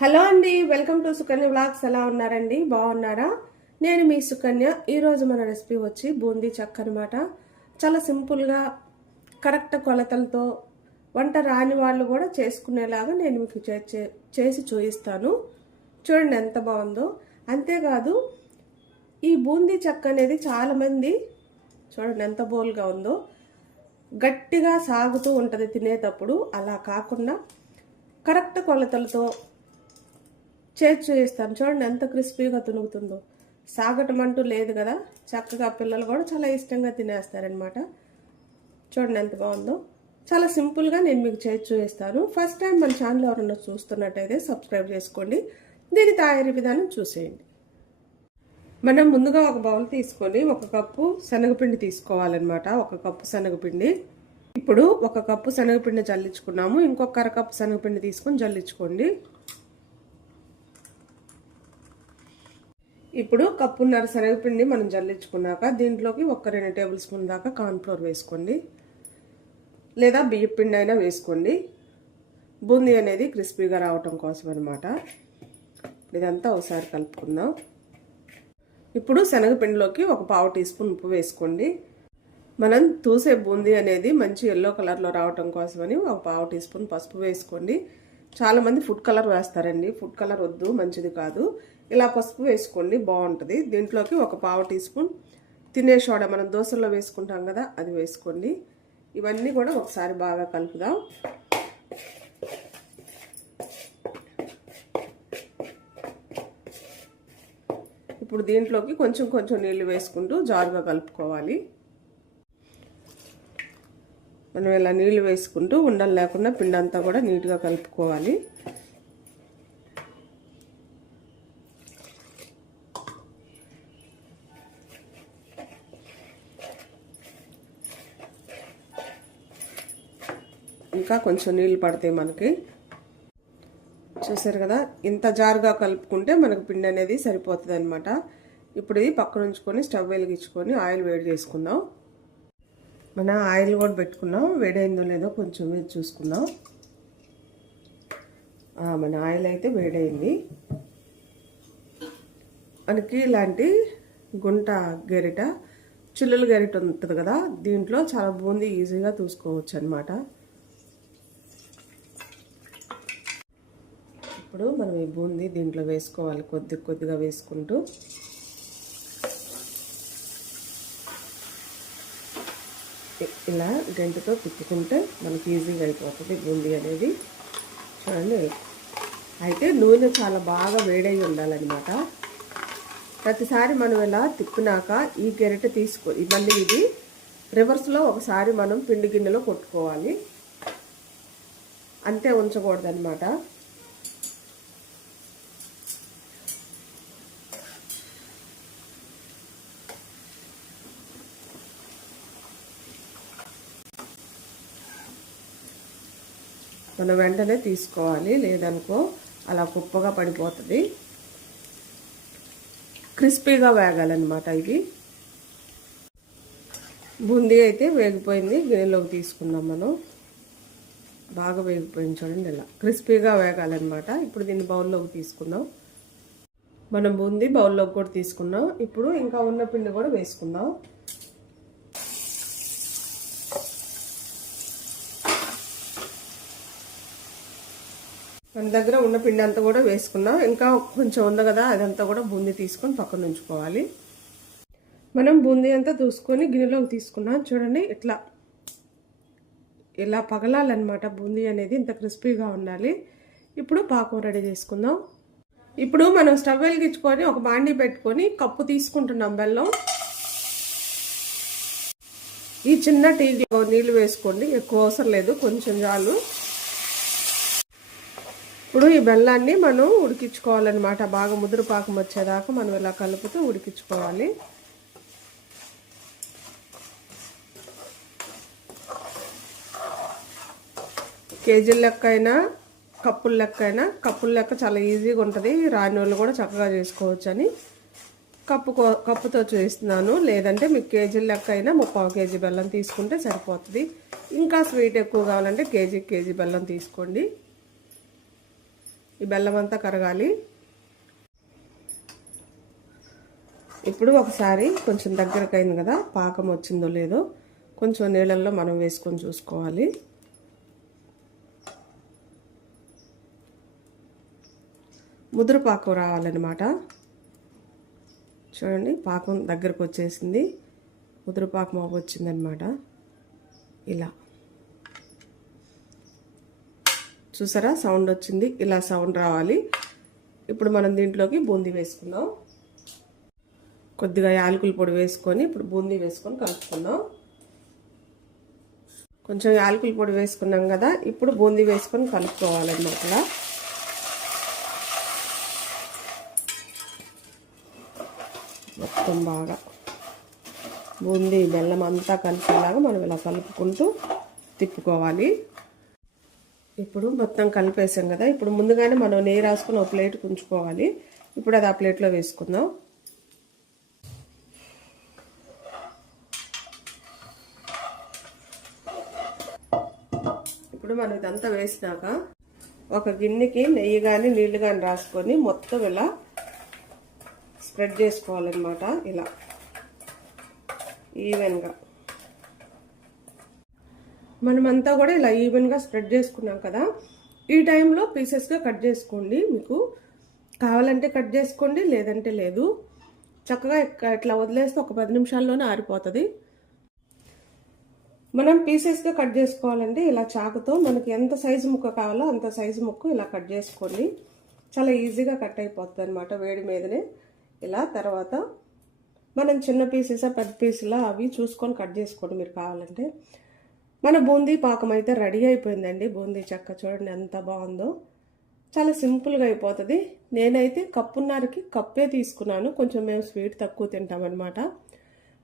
Hello అండి welcome to Sukanya blogs ఎలా ఉన్నారండి? బాగున్నారా? నేను మీ సుకన్య. ఈరోజు మన రెసిపీ వచ్చి బూందీ చెక్క అనమాట చాలా సింపుల్గా కరెక్ట్ కొలతలతో వంట రాని వాళ్ళు కూడా చేసుకునేలాగా నేను మీకు చే- చే- చేసి చూపిస్తాను. చూడండి ఎంత బాగుందో. అంతేకాదు ఈ బూందీ చెక్క అనేది చాలామంది చూడండి ఎంత బోల్గా ఉందో గట్టిగా సాగుతూ ఉంటుంది తినేటప్పుడు. అలా కాకుండా కరెక్ట్ కొలతలతో చేసి చూపిస్తాను చూడండి ఎంత క్రిస్పీగా తునుగుతుందో. సాగటం అంటూ లేదు కదా. చక్కగా పిల్లలు కూడా చాలా ఇష్టంగా తినేస్తారనమాట చూడండి ఎంత బాగుందో. చాలా సింపుల్గా నేను మీకు చేసి చూపిస్తాను ఫస్ట్ టైం మన ఛానల్ ఎవరన్నా చూస్తున్నట్టయితే సబ్స్క్రైబ్ చేసుకోండి. దీని తయారీ విధానం చూసేయండి. మనం ముందుగా ఒక బౌల్ తీసుకొని ఒక కప్పు శనగపిండి తీసుకోవాలన్నమాట. ఒక కప్పు శనగపిండి. ఇప్పుడు ఒక కప్పు శనగపిండి జల్లించుకున్నాము. ఇంకొక అర కప్పు శనగపిండి తీసుకొని జల్లించుకోండి. ఇప్పుడు కప్పున్నర శనగపిండి మనం జల్లించుకున్నాక దీంట్లోకి ఒక రెండు టేబుల్ స్పూన్ దాకా కార్న్ఫ్లోర్ వేసుకోండి. లేదా బియ్య పిండి అయినా వేసుకోండి. బూందీ అనేది క్రిస్పీగా రావటం కోసం అనమాట ఇదంతా ఒకసారి కలుపుకుందాం. ఇప్పుడు శనగపిండిలోకి ఒక పావు టీ స్పూన్ ఉప్పు వేసుకోండి. మనం తూసే బూందీ అనేది మంచి ఎల్లో కలర్లో రావటం కోసమని ఒక పావు టీ స్పూన్ పసుపు వేసుకోండి. చాలామంది ఫుడ్ కలర్ వేస్తారండి. ఫుడ్ కలర్ వద్దు మంచిది కాదు. ఇలా పసుపు వేసుకోండి బాగుంటుంది. దీంట్లోకి ఒక పావు టీ స్పూన్ తినే సోడా మనం దోశల్లో వేసుకుంటాం కదా అది వేసుకోండి. ఇవన్నీ కూడా ఒకసారి బాగా కలుపుదాం. ఇప్పుడు దీంట్లోకి కొంచెం కొంచెం నీళ్ళు వేసుకుంటూ జారుగా కలుపుకోవాలి. మనం ఇలా నీళ్ళు వేసుకుంటూ ఉండలు లేకుండా పిండి అంతా కూడా నీట్గా కలుపుకోవాలి. ఇంకా కొంచెం నీళ్ళు పడతాయి మనకి చూసారు కదా ఇంత జారుగా కలుపుకుంటే మనకు పిండి అనేది సరిపోతుంది అనమాట ఇప్పుడు ఇది పక్కన ఉంచుకొని స్టవ్ వెలిగించుకొని ఆయిల్ వేడి చేసుకుందాం. మన ఆయిల్ కూడా పెట్టుకున్నాం. వేడైందో లేదో కొంచెం వేసి చూసుకుందాం. మన ఆయిల్ అయితే వేడైంది. మనకి ఇలాంటి గుంట గెరిట చిల్లులు గెరిట ఉంటుంది కదా దీంట్లో చాలా బూంది ఈజీగా చూసుకోవచ్చు అనమాట ఇప్పుడు మనం ఈ బూంది దీంట్లో వేసుకోవాలి కొద్ది కొద్దిగా వేసుకుంటూ. ఇలా గంటతో తిప్పుకుంటే మనకి ఈజీగా అయిపోతుంది బూందీ అనేది. చూడండి. అయితే నూనె చాలా బాగా వేడై ఉండాలన్నమాట. ప్రతిసారి మనం ఇలా తిప్పినాక ఈ గెరిట తీసుకో మళ్ళీ ఇది రివర్స్లో ఒకసారి మనం పిండి గిన్నెలో కొట్టుకోవాలి. అంతే ఉంచకూడదు మనం వెంటనే తీసుకోవాలి. లేదనుకో అలా కుప్పగా పడిపోతుంది. క్రిస్పీగా వేగాలన్నమాట ఇది. బూందీ అయితే వేగిపోయింది. గిన్నెలోకి తీసుకుందాం మనం. బాగా వేగిపోయింది చూడండి ఇలా. క్రిస్పీగా వేగాలన్నమాట. ఇప్పుడు దీన్ని బౌల్లోకి తీసుకుందాం. మనం బూందీ బౌల్లోకి కూడా తీసుకున్నాం. ఇప్పుడు ఇంకా ఉన్న పిండి కూడా వేసుకుందాం. మన దగ్గర ఉన్న పిండి అంతా కూడా వేసుకున్నాం. ఇంకా కొంచెం ఉంది కదా అదంతా కూడా బూందీ తీసుకొని పక్కన ఉంచుకోవాలి. మనం బూందీ అంతా చూసుకొని గిన్నెలోకి తీసుకున్నాం. చూడండి ఇట్లా ఇలా పగలాలన్నమాట బూందీ అనేది. ఇంత క్రిస్పీగా ఉండాలి. ఇప్పుడు పాకం రెడీ చేసుకుందాం. ఇప్పుడు మనం స్టవ్ వెలిగించుకొని ఒక బాండీ పెట్టుకొని కప్పు తీసుకుంటున్నాం బెల్లం. ఈ చిన్న టీ నీళ్ళు వేసుకోండి. ఎక్కువ అవసరం లేదు కొంచెం చాలు. ఇప్పుడు ఈ బెల్లాన్ని మనం ఉడికించుకోవాలన్నమాట. బాగా ముదురు పాకం వచ్చేదాకా మనం ఇలా కలుపుతూ ఉడికించుకోవాలి. కేజీల లెక్క అయినా కప్పుల లెక్క అయినా కప్పుల లెక్క చాలా ఈజీగా ఉంటుంది. రాని వాళ్ళు కూడా చక్కగా చేసుకోవచ్చు అని కప్పు కప్పుతో చేస్తున్నాను. లేదంటే మీకు కేజీల లెక్క అయినా ముప్పావు కేజీ బెల్లం తీసుకుంటే సరిపోతుంది. ఇంకా స్వీట్ ఎక్కువ కావాలంటే కేజీ కేజీ బెల్లం తీసుకోండి. ఈ బెల్లం అంతా కరగాలి. ఇప్పుడు ఒకసారి కొంచెం దగ్గరకు అయింది కదా పాకం వచ్చిందో లేదో కొంచెం నీళ్ళల్లో మనం వేసుకొని చూసుకోవాలి. ముదురు పాకం రావాలన్నమాట. చూడండి పాకం దగ్గరకు వచ్చేసింది. ముదురు పాకం వచ్చిందనమాట ఇలా. చూసారా? సౌండ్ వచ్చింది. ఇలా సౌండ్ రావాలి. ఇప్పుడు మనం దీంట్లోకి బూందీ వేసుకుందాం. కొద్దిగా యాలకుల పొడి వేసుకొని ఇప్పుడు బూందీ వేసుకొని కలుపుకుందాం. కొంచెం యాలకుల పొడి వేసుకున్నాం కదా ఇప్పుడు బూందీ వేసుకొని కలుపుకోవాలన్నమాట మొత్తం బాగా బూందీ బెల్లం అంతా కలిపేలాగా మనం ఇలా కలుపుకుంటూ తిప్పుకోవాలి. ఇప్పుడు మొత్తం కలిపేసాం కదా. ఇప్పుడు ముందుగానే మనం నెయ్యి రాసుకుని ఒక ప్లేట్ ఉంచుకోవాలి ఇప్పుడు అది ఆ ప్లేట్లో వేసుకుందాం. ఇప్పుడు మనం ఇదంతా వేసినాక ఒక గిన్నెకి నెయ్యి కానీ నీళ్ళు కానీ రాసుకొని మొత్తం ఇలా స్ప్రెడ్ చేసుకోవాలన్నమాట. ఇలా. ఈవెన్గా మనమంతా కూడా ఇలా ఈవెన్గా స్ప్రెడ్ చేసుకున్నాం కదా. ఈ టైంలో పీసెస్గా కట్ చేసుకోండి మీకు. కావాలంటే కట్ చేసుకోండి లేదంటే లేదు. చక్కగా ఇట్లా వదిలేస్తే ఒక పది నిమిషాల్లోనే ఆరిపోతుంది. మనం పీసెస్గా కట్ చేసుకోవాలంటే ఇలా చాకుతో మనకి ఎంత సైజు ముక్క కావాలో అంత సైజు ముక్కు ఇలా కట్ చేసుకోండి. చాలా ఈజీగా కట్ అయిపోతుంది అనమాట వేడి మీదనే. ఇలా తర్వాత మనం చిన్న పీసెసా పెద్ద పీసులా అవి చూసుకొని కట్ చేసుకోండి మీరు కావాలంటే. మన బూందీ పాకం అయితే రెడీ అయిపోయిందండి. బూందీ చెక్క చూడండి ఎంత బాగుందో. చాలా సింపుల్గా అయిపోతుంది. నేనైతే కప్పున్నరకి కప్పే తీసుకున్నాను. కొంచెం మేము స్వీట్ తక్కువ తింటామన్నమాట.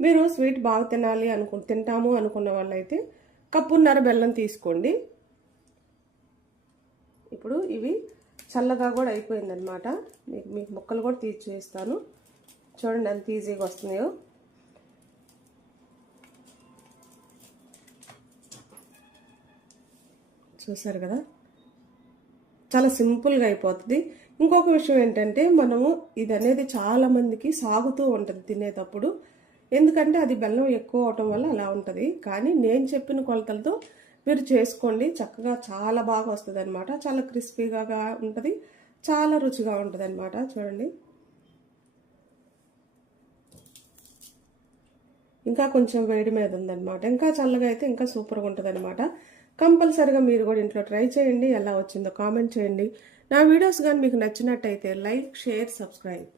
మీరు స్వీట్ బాగా తినాలి అనుకు తింటాము అనుకున్న వాళ్ళైతే కప్పున్నర బెల్లం తీసుకోండి. ఇప్పుడు ఇవి చల్లగా కూడా అయిపోయిందనమాట మీకు మీకు ముక్కలు కూడా తీసి చేస్తాను. చూడండి ఎంత ఈజీగా వస్తున్నాయో. చూసారు కదా? చాలా సింపుల్గా అయిపోతుంది. ఇంకొక విషయం ఏంటంటే మనము ఇది అనేది చాలామందికి సాగుతూ ఉంటుంది తినేటప్పుడు. ఎందుకంటే అది బెల్లం ఎక్కువ అవటం వల్ల అలా ఉంటుంది. కానీ నేను చెప్పిన కొలతలతో మీరు చేసుకోండి. చక్కగా చాలా బాగా వస్తుంది అనమాట చాలా క్రిస్పీగా ఉంటుంది. చాలా రుచిగా ఉంటుంది అనమాట చూడండి. ఇంకా కొంచెం వేడి మీద ఉందన్నమాట. ఇంకా చల్లగా అయితే ఇంకా సూపర్గా ఉంటుంది అనమాట కంపల్సరిగా మీరు కూడా ఇంట్లో ట్రై చేయండి ఎలా వచ్చిందో కామెంట్ చేయండి. నా వీడియోస్ కానీ మీకు నచ్చినట్టయితే లైక్ షేర్ సబ్స్క్రైబ్.